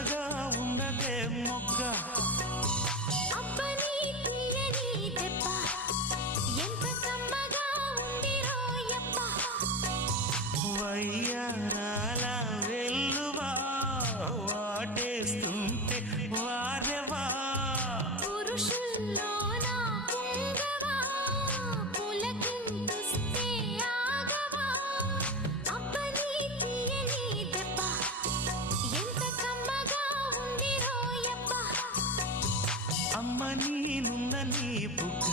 చల్లగా ఉండదే మొగ్గ. వయ్యాల వెల్లువా వాటేస్తుంటే వారెవా పురుషుల్లో నీనున్న నీ బుగ్గ.